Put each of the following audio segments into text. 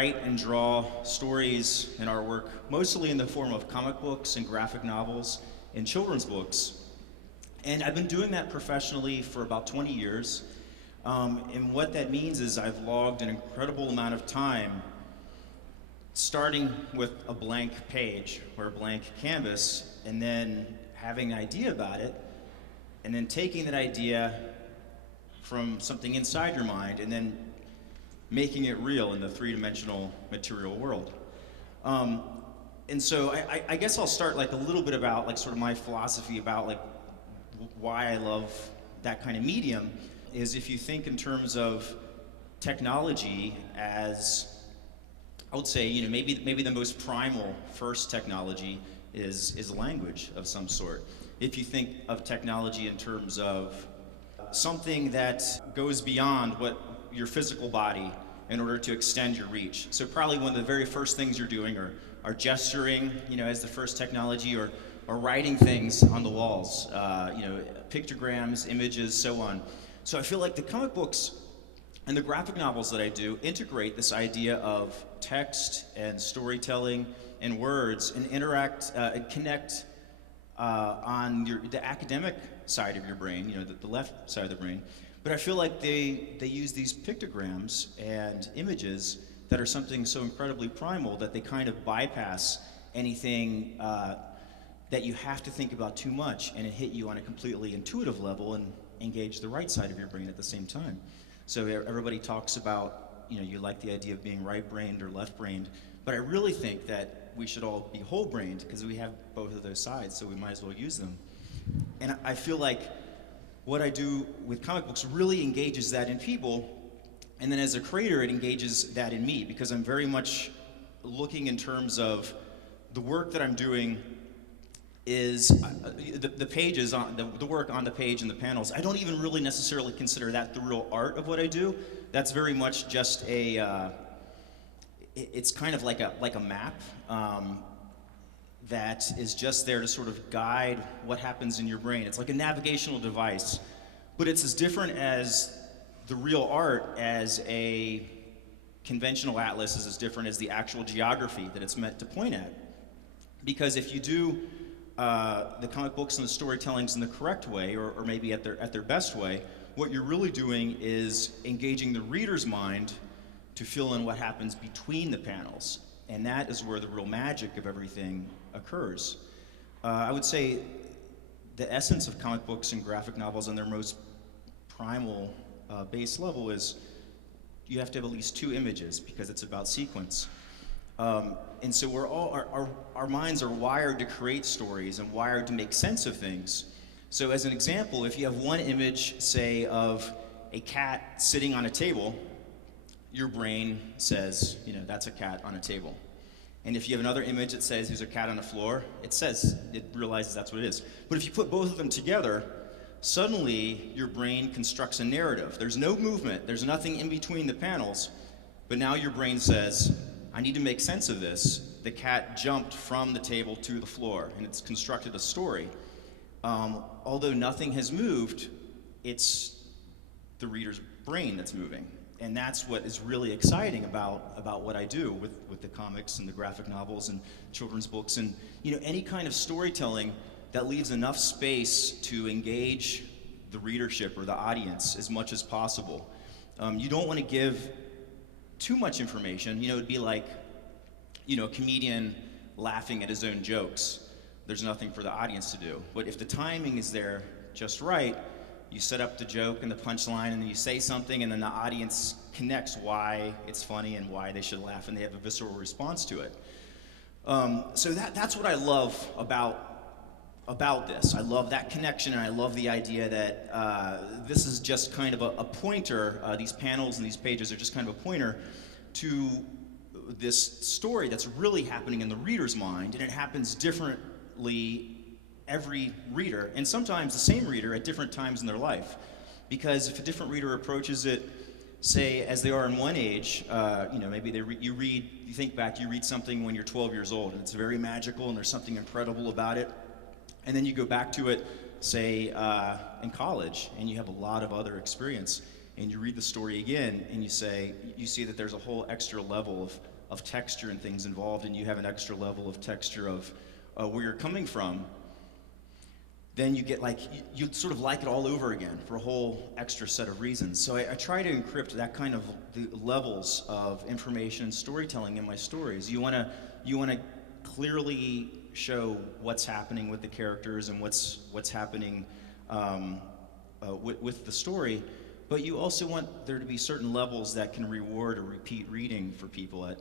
write and draw stories and artwork, mostly in the form of comic books and graphic novels and children's books. And I've been doing that professionally for about 20 years. And what that means is I've logged an incredible amount of time starting with a blank page or a blank canvas, and then having an idea about it, and then taking that idea from something inside your mind and then making it real in the three-dimensional material world. And so I guess I'll start like a little bit about like sort of my philosophy about like why I love that kind of medium is if you think in terms of technology as, I would say, you know, maybe the most primal first technology is language of some sort. If you think of technology in terms of something that goes beyond what your physical body in order to extend your reach. So probably one of the very first things you're doing are gesturing, you know, as the first technology, or writing things on the walls, you know, pictograms, images, so on. So I feel like the comic books and the graphic novels that I do integrate this idea of text and storytelling and words and interact and connect on the academic side of your brain, you know, the left side of the brain. But I feel like they use these pictograms and images that are something so incredibly primal that they kind of bypass anything that you have to think about too much, and it hit you on a completely intuitive level and engage the right side of your brain at the same time. So everybody talks about, you know, you like the idea of being right-brained or left-brained, but I really think that we should all be whole-brained because we have both of those sides, so we might as well use them. And I feel like what I do with comic books really engages that in people, and then as a creator, it engages that in me, because I'm very much looking in terms of the work that I'm doing is the pages, the work on the page and the panels. I don't even really necessarily consider that the real art of what I do. That's very much just it's kind of like a map that is just there to sort of guide what happens in your brain. It's like a navigational device, but it's as different as the real art as a conventional atlas is as different as the actual geography that it's meant to point at. Because if you do the comic books and the storytellings in the correct way, or maybe at their best way, what you're really doing is engaging the reader's mind to fill in what happens between the panels. And that is where the real magic of everything occurs. I would say the essence of comic books and graphic novels on their most primal base level is you have to have at least two images because it's about sequence. And so we're all, our minds are wired to create stories and wired to make sense of things. So as an example, if you have one image, say, of a cat sitting on a table, your brain says, you know, that's a cat on a table. And if you have another image that says there's a cat on the floor, it realizes that's what it is. But if you put both of them together, suddenly your brain constructs a narrative. There's no movement, there's nothing in between the panels, but now your brain says, I need to make sense of this. The cat jumped from the table to the floor, and it's constructed a story. Although nothing has moved, it's the reader's brain that's moving. And that's what is really exciting about what I do with the comics and the graphic novels and children's books and, you know, any kind of storytelling that leaves enough space to engage the readership or the audience as much as possible. You don't want to give too much information. You know, it'd be like, you know, a comedian laughing at his own jokes. There's nothing for the audience to do. But if the timing is there just right, you set up the joke and the punchline, and then you say something, and then the audience connects why it's funny and why they should laugh, and they have a visceral response to it. So that's what I love about this. I love that connection, and I love the idea that this is just kind of a pointer. These panels and these pages are just kind of a pointer to this story that's really happening in the reader's mind, and it happens differently every reader, and sometimes the same reader at different times in their life. Because if a different reader approaches it, say, as they are in one age, you know, maybe you think back, you read something when you're 12 years old, and it's very magical, and there's something incredible about it. And then you go back to it, say, in college, and you have a lot of other experience, and you read the story again, and you see that there's a whole extra level of texture and things involved, and you have an extra level of texture of where you're coming from, then you get you sort of like it all over again for a whole extra set of reasons. So I try to encrypt that kind of the levels of information and storytelling in my stories. You want to clearly show what's happening with the characters and what's happening with the story, but you also want there to be certain levels that can reward a repeat reading for people at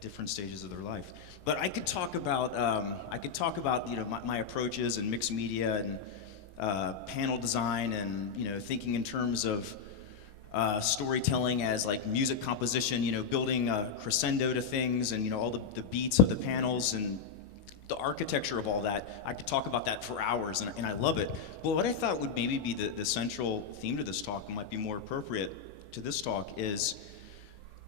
different stages of their life. But I could talk about my approaches and mixed media and panel design and thinking in terms of storytelling as like music composition, building a crescendo to things and all the beats of the panels and the architecture of all that. I could talk about that for hours, and I love it. But what I thought would maybe be the central theme to this talk, and might be more appropriate to this talk, is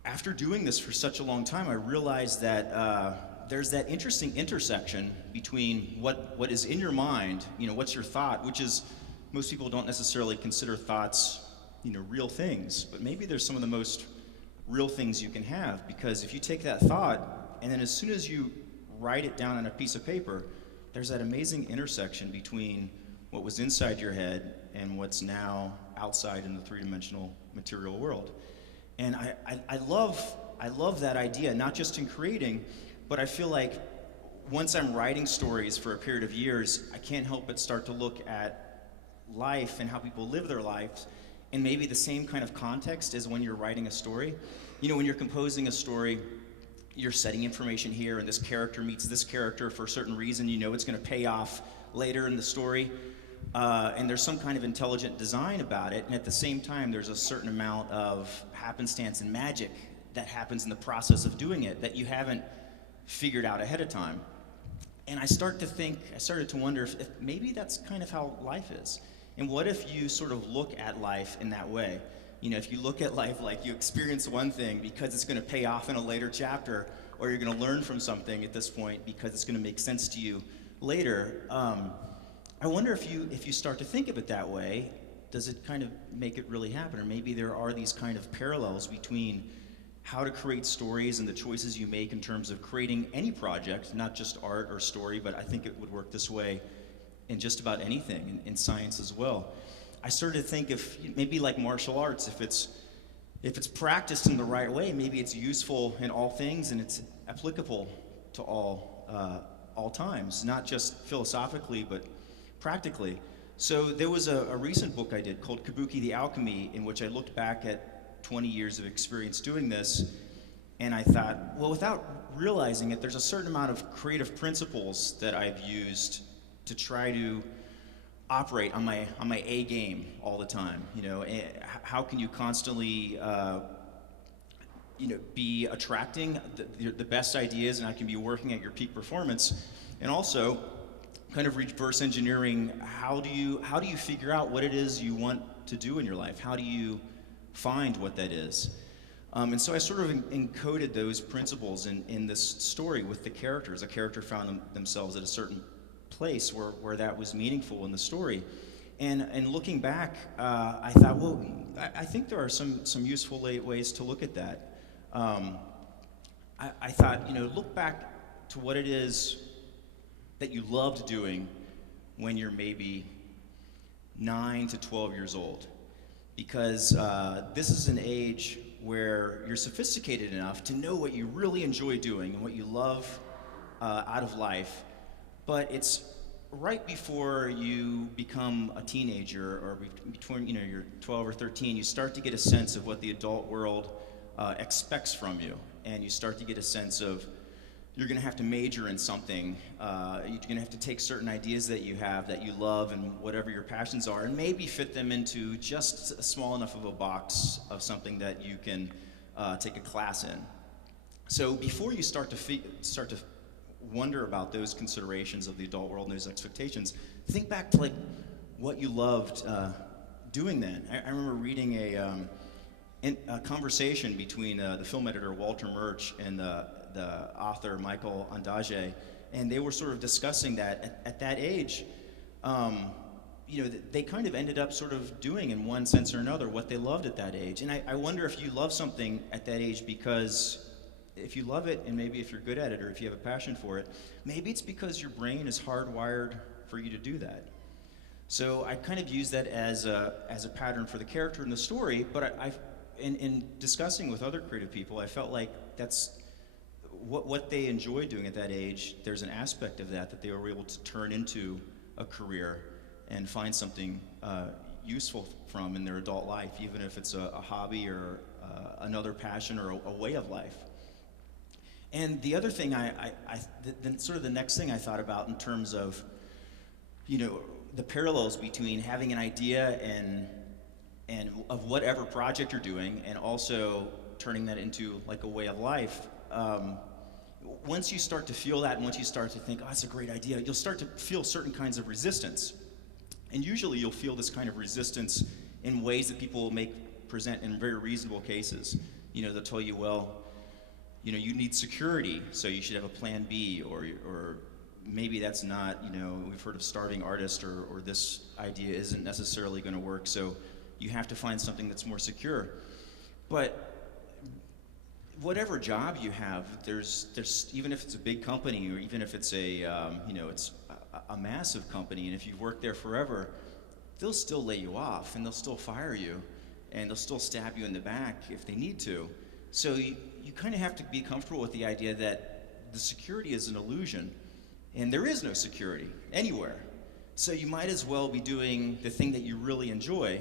after doing this for such a long time, I realized that there's that interesting intersection between what is in your mind, what's your thought, which is most people don't necessarily consider thoughts, real things, but maybe there's some of the most real things you can have, because if you take that thought and then as soon as you write it down on a piece of paper, there's that amazing intersection between what was inside your head and what's now outside in the three-dimensional material world. And I love that idea, not just in creating, but I feel like once I'm writing stories for a period of years, I can't help but start to look at life and how people live their lives in maybe the same kind of context as when you're writing a story. When you're composing a story, you're setting information here, and this character meets this character for a certain reason. It's going to pay off later in the story, and there's some kind of intelligent design about it, and at the same time, there's a certain amount of happenstance and magic that happens in the process of doing it that you haven't figured out ahead of time. And I started to wonder if maybe that's kind of how life is. And what if you sort of look at life in that way? If you look at life like you experience one thing because it's going to pay off in a later chapter, or you're going to learn from something at this point because it's going to make sense to you later, I wonder if you start to think of it that way, does it kind of make it really happen? Or maybe there are these kind of parallels between how to create stories and the choices you make in terms of creating any project, not just art or story, but I think it would work this way in just about anything, in science as well. I started to think if maybe like martial arts, if it's practiced in the right way, maybe it's useful in all things and it's applicable to all times, not just philosophically, but practically. So there was a recent book I did called KABUKI, The Alchemy, in which I looked back at 20 years of experience doing this, and I thought, well, without realizing it, there's a certain amount of creative principles that I've used to try to operate on my A game all the time. How can you constantly be attracting the best ideas, and I can be working at your peak performance, and also kind of reverse engineering how do you figure out what it is you want to do in your life? How do you find what that is? And so I sort of encoded those principles in this story with the characters. A character found themselves at a certain place where that was meaningful in the story. And looking back, I thought, well, I think there are some useful ways to look at that. I thought, look back to what it is that you loved doing when you're maybe 9 to 12 years old. Because this is an age where you're sophisticated enough to know what you really enjoy doing and what you love out of life. But it's right before you become a teenager, or between you're 12 or 13, you start to get a sense of what the adult world expects from you, and you start to get a sense of you're going to have to major in something. You're going to have to take certain ideas that you have that you love and whatever your passions are, and maybe fit them into just small enough of a box of something that you can take a class in. So before you start to wonder about those considerations of the adult world and those expectations, think back to what you loved doing then. I remember reading a conversation between the film editor Walter Murch and the author Michael Ondaatje, and they were sort of discussing that at that age, they kind of ended up sort of doing in one sense or another what they loved at that age. And I wonder if you love something at that age because if you love it, and maybe if you're good at it, or if you have a passion for it, maybe it's because your brain is hardwired for you to do that. So I kind of use that as a pattern for the character in the story, but in discussing with other creative people, I felt like that's what they enjoy doing at that age. There's an aspect of that they were able to turn into a career and find something useful from in their adult life, even if it's a hobby or another passion or a way of life. And the other thing, sort of the next thing I thought about in terms of, the parallels between having an idea and of whatever project you're doing, and also turning that into like a way of life. Once you start to feel that, and once you start to think, oh, that's a great idea, you'll start to feel certain kinds of resistance. And usually you'll feel this kind of resistance in ways that people present in very reasonable cases. They'll tell you, well, you need security, so you should have a plan B, or maybe that's not, we've heard of starving artist, or this idea isn't necessarily going to work, so you have to find something that's more secure. But whatever job you have, there's even if it's a big company, or even if it's it's a massive company, and if you've worked there forever, they'll still lay you off, and they'll still fire you, and they'll still stab you in the back if they need to. So you kind of have to be comfortable with the idea that the security is an illusion, and there is no security anywhere. So you might as well be doing the thing that you really enjoy,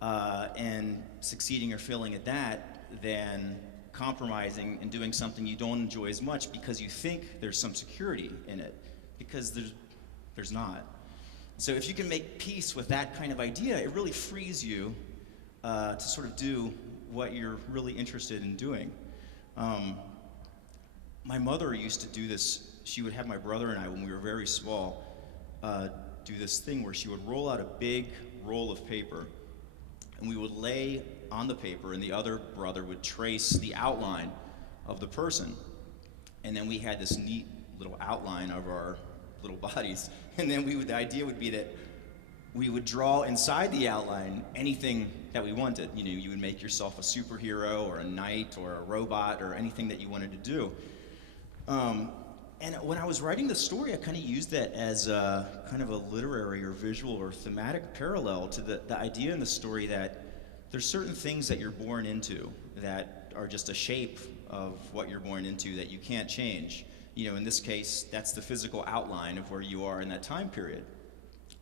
and succeeding or failing at that, than compromising and doing something you don't enjoy as much because you think there's some security in it, because there's not. So if you can make peace with that kind of idea, it really frees you to sort of do what you're really interested in doing. My mother used to do this. She would have my brother and I, when we were very small, do this thing where she would roll out a big roll of paper, and we would lay on the paper, and the other brother would trace the outline of the person. And then we had this neat little outline of our little bodies. And then the idea would be that we would draw inside the outline anything that we wanted. You would make yourself a superhero, or a knight, or a robot, or anything that you wanted to do. And when I was writing the story, I kind of used that as a kind of a literary or visual or thematic parallel to the idea in the story that there's certain things that you're born into that are just a shape of what you're born into that you can't change. In this case, that's the physical outline of where you are in that time period.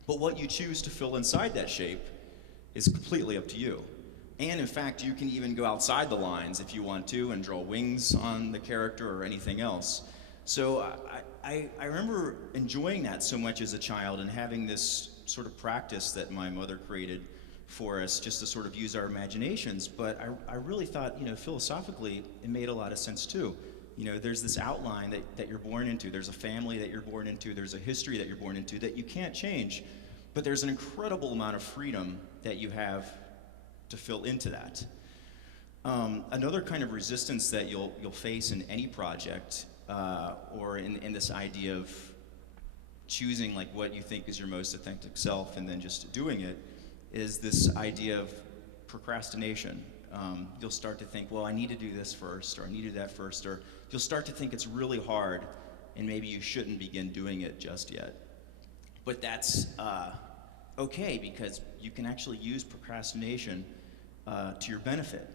But what you choose to fill inside that shape is completely up to you. And in fact, you can even go outside the lines if you want to and draw wings on the character or anything else. So I remember enjoying that so much as a child, and having this sort of practice that my mother created for us just to sort of use our imaginations. But I really thought, philosophically, it made a lot of sense too. There's this outline that you're born into. There's a family that you're born into. There's a history that you're born into that you can't change. But there's an incredible amount of freedom that you have to fill into that. Another kind of resistance that you'll face in any project, or in this idea of choosing like what you think is your most authentic self and then just doing it, is this idea of procrastination. You'll start to think, well, I need to do this first, or I need to do that first, or you'll start to think it's really hard, and maybe you shouldn't begin doing it just yet. But that's okay, because you can actually use procrastination to your benefit.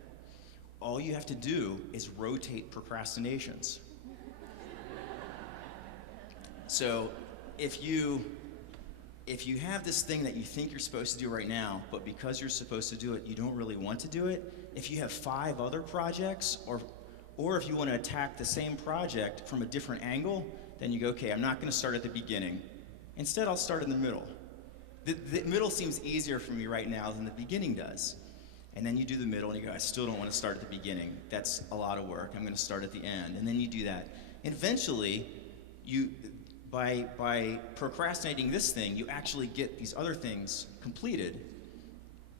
All you have to do is rotate procrastinations. So if you have this thing that you think you're supposed to do right now, but because you're supposed to do it, you don't really want to do it, if you have 5 other projects, or if you want to attack the same project from a different angle, then you go, okay, I'm not going to start at the beginning. Instead, I'll start in the middle. The middle seems easier for me right now than the beginning does. And then you do the middle, and you go, I still don't want to start at the beginning. That's a lot of work. I'm going to start at the end. And then you do that. And eventually, by procrastinating this thing, you actually get these other things completed,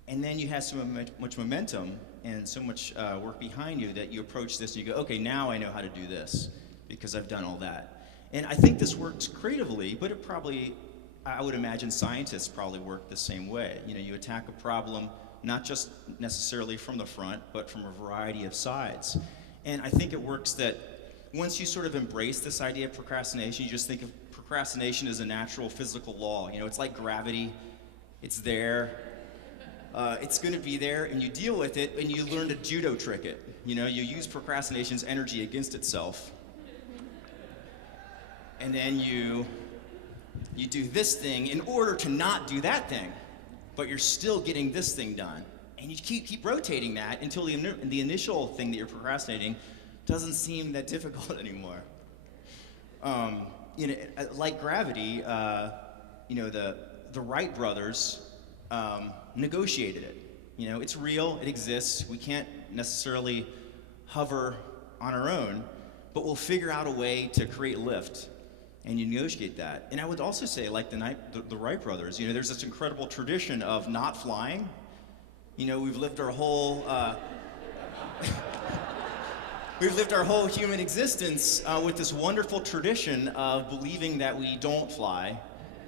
and then you have so much momentum and so much work behind you that you approach this and you go, okay, now I know how to do this because I've done all that. And I think this works creatively, but I would imagine scientists probably work the same way. You attack a problem not just necessarily from the front, but from a variety of sides. And I think it works that once you sort of embrace this idea of procrastination, you just think of procrastination as a natural physical law. You know, it's like gravity. It's there. It's going to be there, and you deal with it, and you learn to judo trick it. You know, you use procrastination's energy against itself. And then you do this thing in order to not do that thing, but you're still getting this thing done. And you keep rotating that until the initial thing that you're procrastinating doesn't seem that difficult anymore. You know, like gravity, you know, the Wright brothers negotiated it. You know, it's real, it exists. We can't necessarily hover on our own, but we'll figure out a way to create lift. And you negotiate that. And I would also say, like the Wright brothers, you know, there's this incredible tradition of not flying. You know, we've lived our whole human existence with this wonderful tradition of believing that we don't fly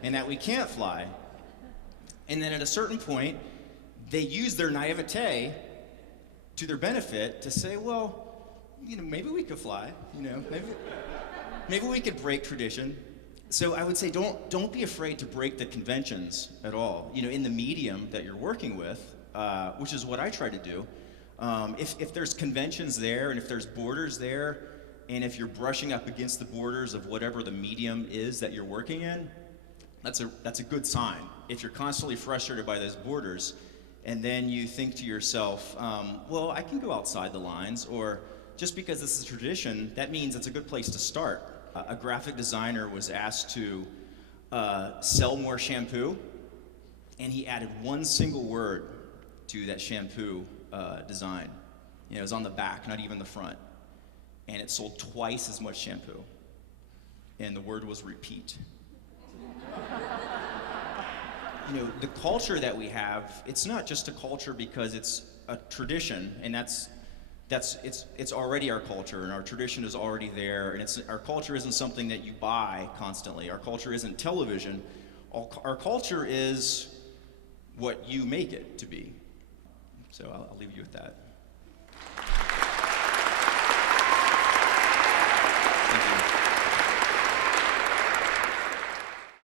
and that we can't fly. And then at a certain point, they use their naivete to their benefit to say, well, you know, maybe we could fly. You know, maybe we could break tradition. So I would say don't be afraid to break the conventions at all. You know, in the medium that you're working with, which is what I try to do. If there's conventions there, and if there's borders there, and if you're brushing up against the borders of whatever the medium is that you're working in, that's a good sign. If you're constantly frustrated by those borders, and then you think to yourself, well, I can go outside the lines, or just because this is a tradition, that means it's a good place to start. A graphic designer was asked to sell more shampoo, and he added one single word to that shampoo design. You know, it was on the back, not even the front. And it sold twice as much shampoo. And the word was repeat. You know, the culture that we have, it's not just a culture because it's a tradition, and it's already our culture, and our tradition is already there, and our culture isn't something that you buy constantly. Our culture isn't television. Our culture is what you make it to be. So I'll leave you with that.